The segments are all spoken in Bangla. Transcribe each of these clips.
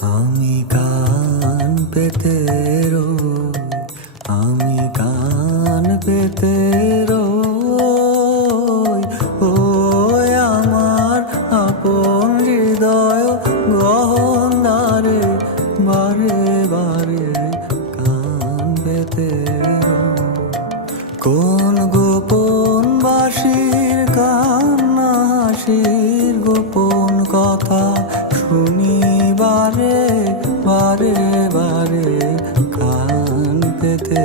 আমি কান পেতে রই, আমি কান পেতে রই, ও আমার আপন হৃদয় গহন দ্বারে বারে বারে কান পেতে রই। কোন গোপন বাঁশির কান্না হাসির গোপন কথা শুনি বারে বারে বারে কান পেতে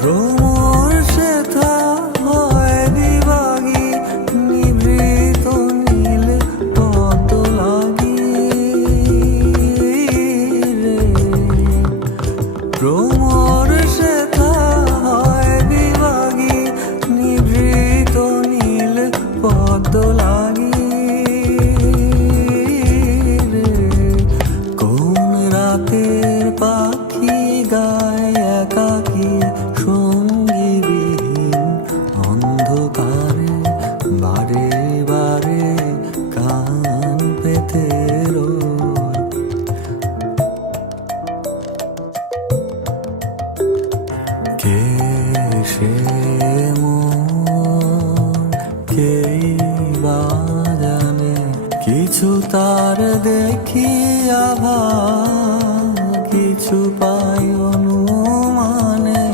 ভ্রমর সেথা হয় দিবাগী নিভৃত নীল পদ লাগি রে। ভ্রমর সেথা হয় দিবাগী নিভৃত নীল পদ লাগি রে। কোন রাতের পাখি গায় একাকী সঙ্গীবিহীন অন্ধকারে বারে বারে কান পেতে রই। কে সে মন কেই বা জানে, কিছু তার দেখি আভাস, কিছু পাই অনুমানে,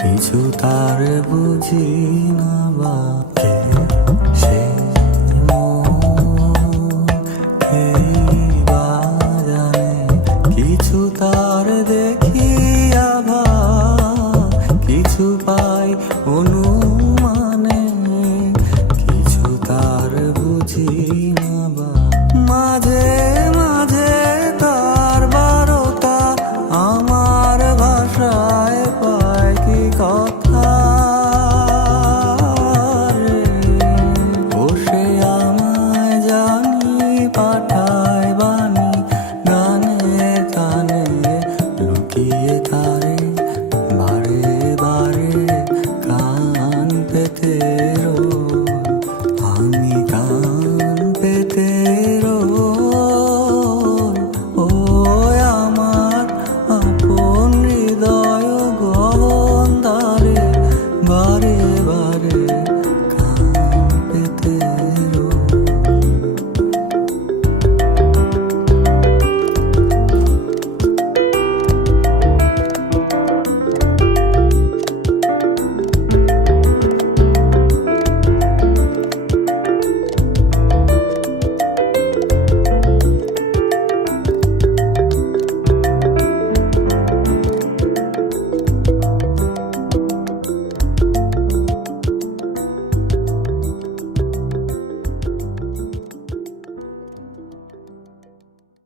কিছু তার বুঝি